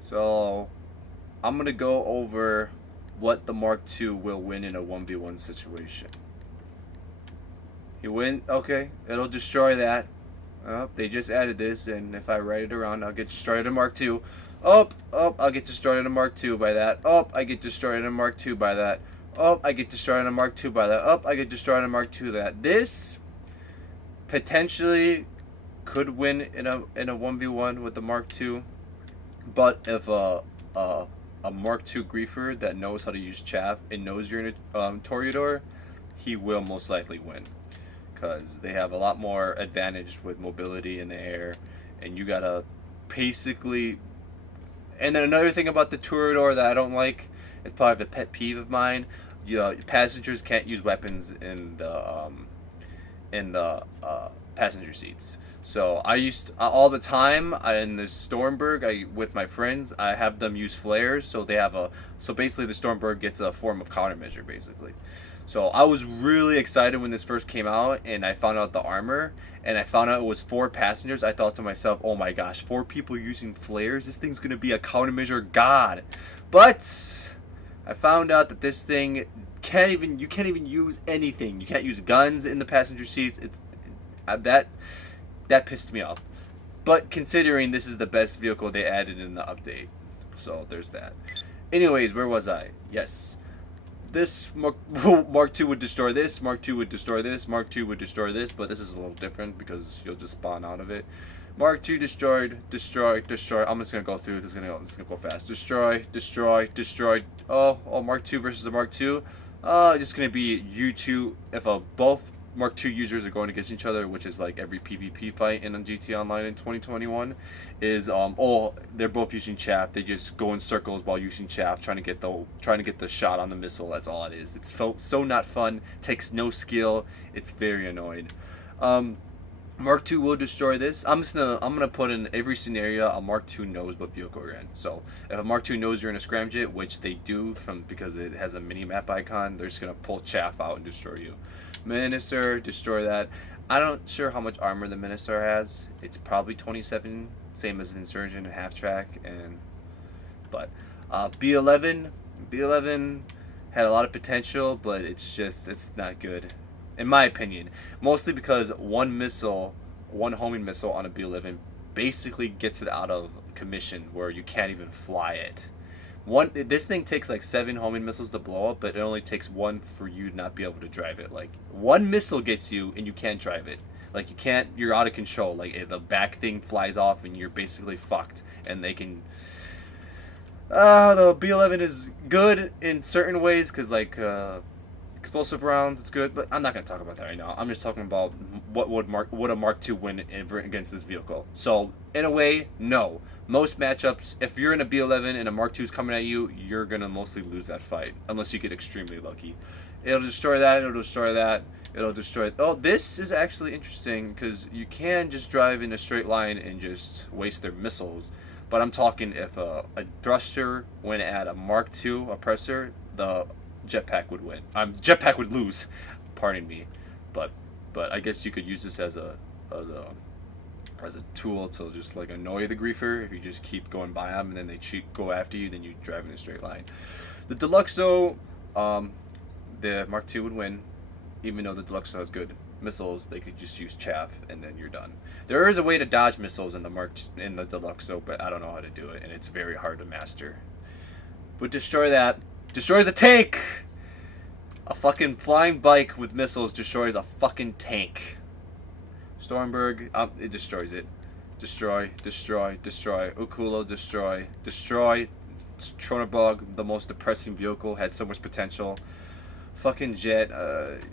So I'm gonna go over what the Mark II will win in a 1v1 situation. He win. Okay, it'll destroy that. Oh, they just added this, and if I write it around, I'll get destroyed in Mark II. I'll get destroyed in a Mark II by that. I get destroyed in a Mark II by that. I get destroyed in a Mark II by that. I get destroyed in a Mark II that. This potentially could win in a 1v1 with the Mark II, but if a Mark II griefer that knows how to use chaff and knows you're in a Toreador, he will most likely win, because they have a lot more advantage with mobility in the air, and you gotta basically. And then another thing about the Toreador that I don't like, it's probably a pet peeve of mine. Passengers can't use weapons in the passenger seats. So I used all the time in the Stormberg. With my friends, I have them use flares. So they have a so basically the Stormberg gets a form of countermeasure basically. So I was really excited when this first came out, and I found out the armor, and I found out it was 4 passengers. I thought to myself, oh my gosh, 4 people using flares. This thing's gonna be a countermeasure god. But I found out that this thing you can't even use anything. You can't use guns in the passenger seats. That pissed me off. But considering this is the best vehicle they added in the update, so there's that. Anyways, where was I? Yes. This Mark II would destroy this, Mark II would destroy this, Mark II would destroy this, but this is a little different because you'll just spawn out of it. Mark II destroyed, destroy, destroy. I'm just gonna go through. This is gonna go fast. Destroy, destroy, destroy. Oh, Mark II versus the Mark II. It's gonna be you two. If both Mark II users are going against each other, which is like every PvP fight in GTA Online in 2021, is they're both using chaff. They just go in circles while using chaff, trying to get the shot on the missile. That's all it is. It's so not fun. Takes no skill. It's very annoying. Mark II will destroy this. I'm gonna put in every scenario a Mark II knows what vehicle you're in. So if a Mark II knows you're in a scramjet, which they do because it has a mini map icon, they're just gonna pull chaff out and destroy you. Minister, destroy that. I don't sure how much armor the Minister has. It's probably 27, same as Insurgent and Half Track, but B11 had a lot of potential, but it's not good, in my opinion. Mostly because one homing missile on a B11 basically gets it out of commission, where you can't even fly it. This thing takes like 7 homing missiles to blow up, but it only takes 1 for you to not be able to drive it. Like, 1 missile gets you and you can't drive it. Like, you can't, you're out of control. Like, the back thing flies off and you're basically fucked. And they can the B11 is good in certain ways, because like explosive rounds, it's good, but I'm not going to talk about that right now. I'm just talking about would a Mark II win against this vehicle. So in a way, no. Most matchups, if you're in a B11 and a Mark II is coming at you, you're going to mostly lose that fight, unless you get extremely lucky. It'll destroy that, it'll destroy that, it'll destroy... Oh, this is actually interesting, because you can just drive in a straight line and just waste their missiles. But I'm talking if a thruster went at a Mark II oppressor, the jetpack would win. Jetpack would lose. Pardon me, but I guess you could use this as a tool to just like annoy the griefer. If you just keep going by them and then they go after you, then you drive in a straight line. The Deluxo, the Mark II would win, even though the Deluxo has good missiles. They could just use chaff and then you're done. There is a way to dodge missiles in the Deluxo, but I don't know how to do it, and it's very hard to master. But destroy that. Destroys a tank! A fucking flying bike with missiles destroys a fucking tank. Stormberg, it destroys it. Destroy, destroy, destroy. Ukulo, destroy. Destroy. Tronabog, the most depressing vehicle, had so much potential. Fucking jet,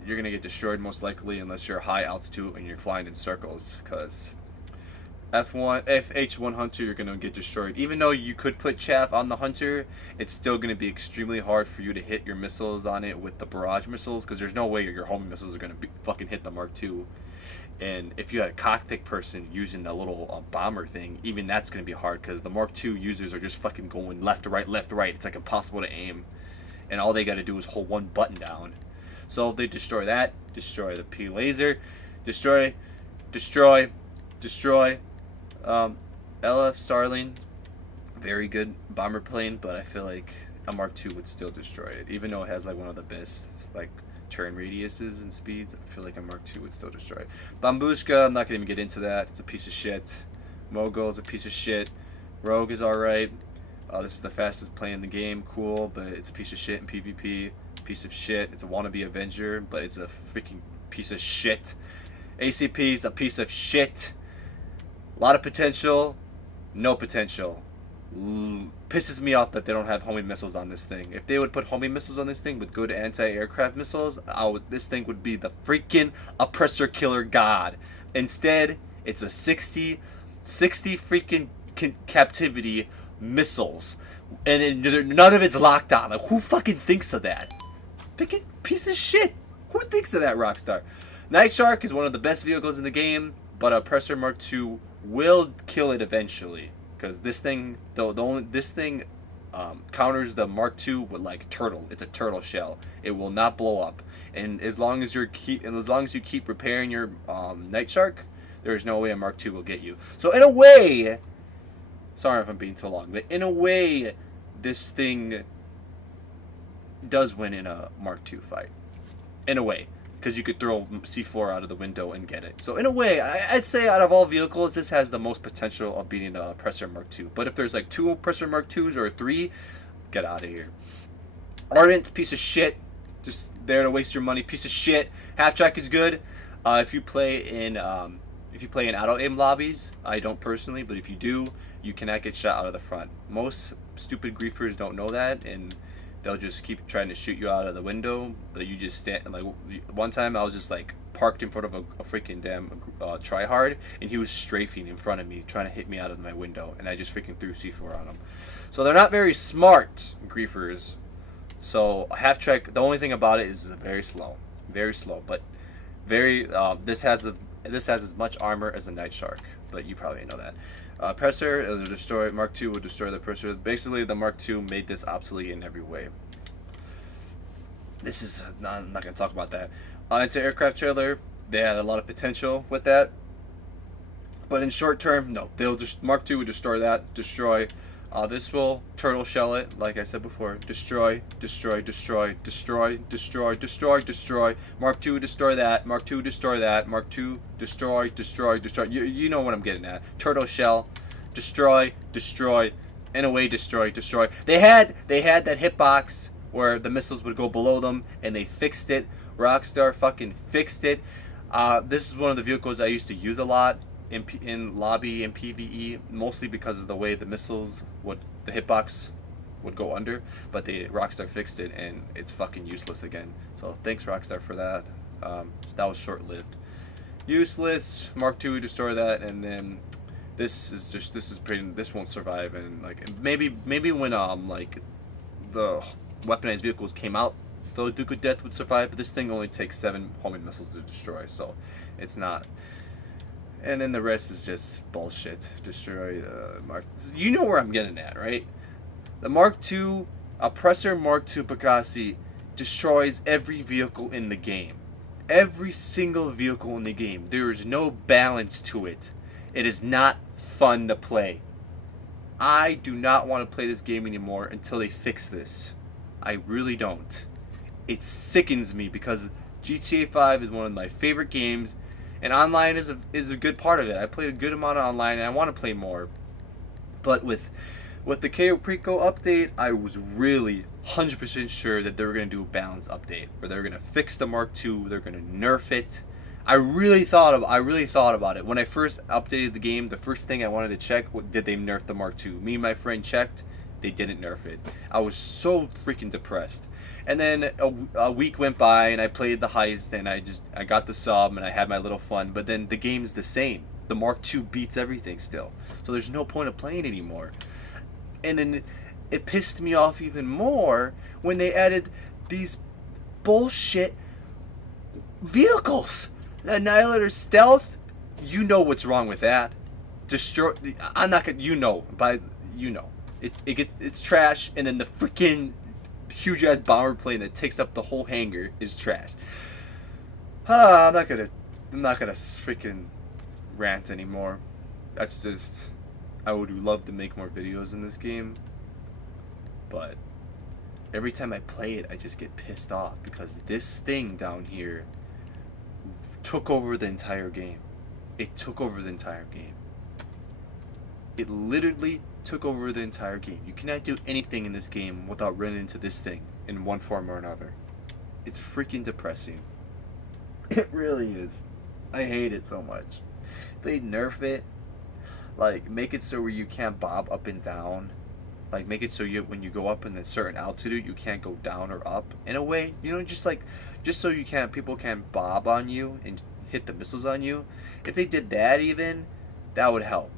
you're gonna get destroyed most likely unless you're high altitude and you're flying in circles, because FH1 Hunter, you're gonna get destroyed. Even though you could put chaff on the Hunter, it's still gonna be extremely hard for you to hit your missiles on it with the barrage missiles, because there's no way your homing missiles are gonna fucking hit the Mark II. And if you had a cockpit person using the little bomber thing, even that's gonna be hard, because the Mark II users are just fucking going left to right, left to right. It's like impossible to aim, and all they gotta do is hold one button down. So if they destroy that, destroy the P laser, destroy, destroy, destroy. LF Starling, very good bomber plane, but I feel like a Mark II would still destroy it, even though it has like one of the best like turn radiuses and speeds. I feel like a Mark II would still destroy it. Bambushka, I'm not gonna even get into that. It's a piece of shit. Mogul is a piece of shit. Rogue is alright. This is the fastest plane in the game. Cool, but it's a piece of shit in PvP. Piece of shit. It's a wannabe Avenger, but it's a freaking piece of shit. ACP is a piece of shit. A lot of potential, no potential. Pisses me off that they don't have homing missiles on this thing. If they would put homing missiles on this thing with good anti-aircraft missiles, this thing would be the freaking oppressor killer god. Instead, it's a 60 freaking captivity missiles, and none of it's locked on. Like, who fucking thinks of that? Freaking piece of shit. Who thinks of that, Rockstar? Nightshark is one of the best vehicles in the game, but Oppressor Mark II will kill it eventually. Because this thing, counters the Mark II with like turtle. It's a turtle shell. It will not blow up. And as long as you keep repairing your Nightshark, there's no way a Mark II will get you. So in a way, sorry if I'm being too long, but in a way, this thing does win in a Mark II fight. In a way. Because you could throw C4 out of the window and get it. So in a way, I'd say out of all vehicles, this has the most potential of beating a Oppressor Mark II. But if there's like 2 Oppressor Mark IIs or 3, get out of here. RANT, piece of shit. Just there to waste your money, piece of shit. Half track is good. If you play in auto aim lobbies, I don't personally, but if you do, you cannot get shot out of the front. Most stupid griefers don't know that, and they'll just keep trying to shoot you out of the window, but you just stand. Like, one time I was just like parked in front of a freaking damn tryhard, and he was strafing in front of me, trying to hit me out of my window, and I just freaking threw C4 on him. So they're not very smart, griefers. So half track, the only thing about it is very slow, but very. This has as much armor as the Nightshark, but you probably know that. Oppressor, it'll destroy. Mark II will destroy the Oppressor. Basically, the Mark II made this obsolete in every way. This is I'm not gonna talk about that. Anti-aircraft trailer, they had a lot of potential with that, but in short term, no. They'll just Mark II will destroy that. Destroy. This will turtle shell it, like I said before. Destroy, destroy, destroy, destroy, destroy, destroy, destroy. Mark II destroy that. Mark II destroy that. Mark II destroy, destroy, destroy. You know what I'm getting at. Turtle shell, destroy, destroy, in a way destroy, destroy. They had that hitbox where the missiles would go below them, and they fixed it. Rockstar fucking fixed it. This is one of the vehicles I used to use a lot in lobby and PvE, mostly because of the way the hitbox would go under, but Rockstar fixed it, and it's fucking useless again. So thanks, Rockstar, for that. That was short-lived. Useless. Mark II destroy that, and then this won't survive, and like maybe when like the weaponized vehicles came out, the Duke of Death would survive, but this thing only takes 7 homing missiles to destroy, so it's not. And then the rest is just bullshit. Destroy Mark. You know where I'm getting at, right? The Mark II, Oppressor Mark II Picassi, destroys every vehicle in the game. Every single vehicle in the game. There is no balance to it. It is not fun to play. I do not want to play this game anymore until they fix this. I really don't. It sickens me because GTA 5 is one of my favorite games. And online is a good part of it. I played a good amount of online, and I want to play more. But with the KO Preco update, I was really 100% sure that they were going to do a balance update, where they're going to fix the Mark II, they're going to nerf it. I really thought about it. When I first updated the game, the first thing I wanted to check, did they nerf the Mark II? Me and my friend checked. They didn't nerf it. I was so freaking depressed. And then a week went by, and I played the heist, and I got the sub, and I had my little fun. But then the game's the same. The Mark II beats everything still. So there's no point of playing anymore. And then it pissed me off even more when they added these bullshit vehicles. Annihilator Stealth, you know what's wrong with that. Destroy. I'm not gonna. You know. It's trash, and then the freaking huge ass bomber plane that takes up the whole hangar is trash. I'm not gonna freaking rant anymore. That's just I would love to make more videos in this game, but every time I play it, I just get pissed off because this thing down here took over the entire game. It took over the entire game. It literally took over the entire game. You cannot do anything in this game without running into this thing in one form or another. It's freaking depressing. It really is. I hate it so much. They nerf it. Like, make it so where you can't bob up and down. Like, make it so you, when you go up in a certain altitude, you can't go down or up. In a way, you know, just so you can't, people can't bob on you and hit the missiles on you. If they did that even, that would help.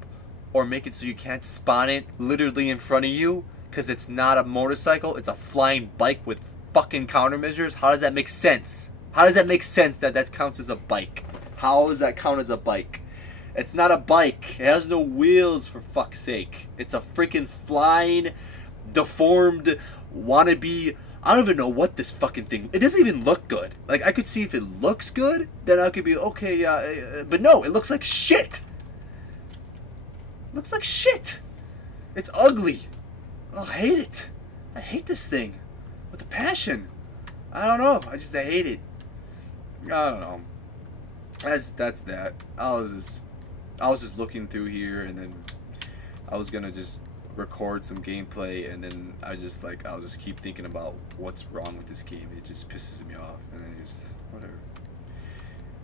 Or make it so you can't spawn it literally in front of you, because it's not a motorcycle, it's a flying bike with fucking countermeasures. How does that make sense? How does that make sense that that counts as a bike? How does that count as a bike? It's not a bike. It has no wheels, for fuck's sake. It's a freaking flying, deformed, wannabe. I don't even know what this fucking thing. It doesn't even look good. Like, I could see if it looks good, then I could be okay. Yeah, but no, it looks like shit. It looks like shit. It's ugly. Oh, I hate it. I hate this thing with a passion. I don't know. I hate it. I don't know. That's that. I was just looking through here, and then I was gonna just record some gameplay, and then I'll just keep thinking about what's wrong with this game. It just pisses me off, and then just whatever.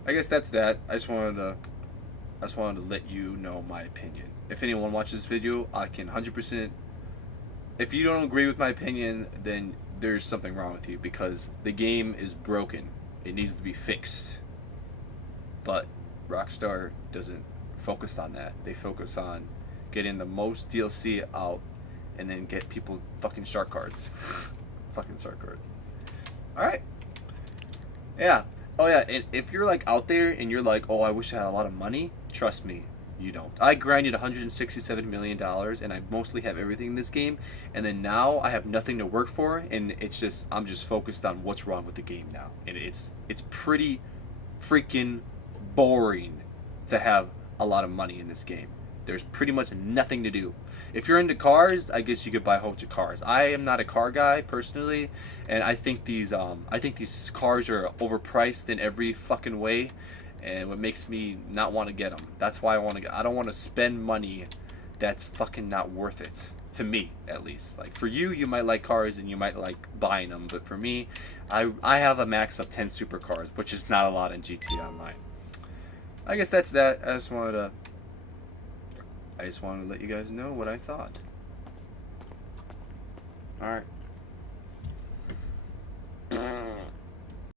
I guess that's that. I just wanted to let you know my opinion. If anyone watches this video, I can 100%. If you don't agree with my opinion, then there's something wrong with you, because the game is broken. It needs to be fixed. But Rockstar doesn't focus on that. They focus on getting the most DLC out and then get people fucking shark cards. Fucking shark cards. Alright. Yeah. Oh yeah, and if you're like out there and you're like, oh, I wish I had a lot of money, trust me, you don't. I grinded $167 million and I mostly have everything in this game, and then now I have nothing to work for, and it's just, I'm just focused on what's wrong with the game now. And it's pretty freaking boring to have a lot of money in this game. There's pretty much nothing to do. If you're into cars, I guess you could buy a whole bunch of cars. I am not a car guy personally, and I think these cars are overpriced in every fucking way, and what makes me not want to get them. That's why I don't want to spend money that's fucking not worth it, to me at least. Like, for you, you might like cars and you might like buying them, but for me, I have a max of 10 supercars, which is not a lot in GTA Online. I guess that's that. I just wanted to let you guys know what I thought. Alright.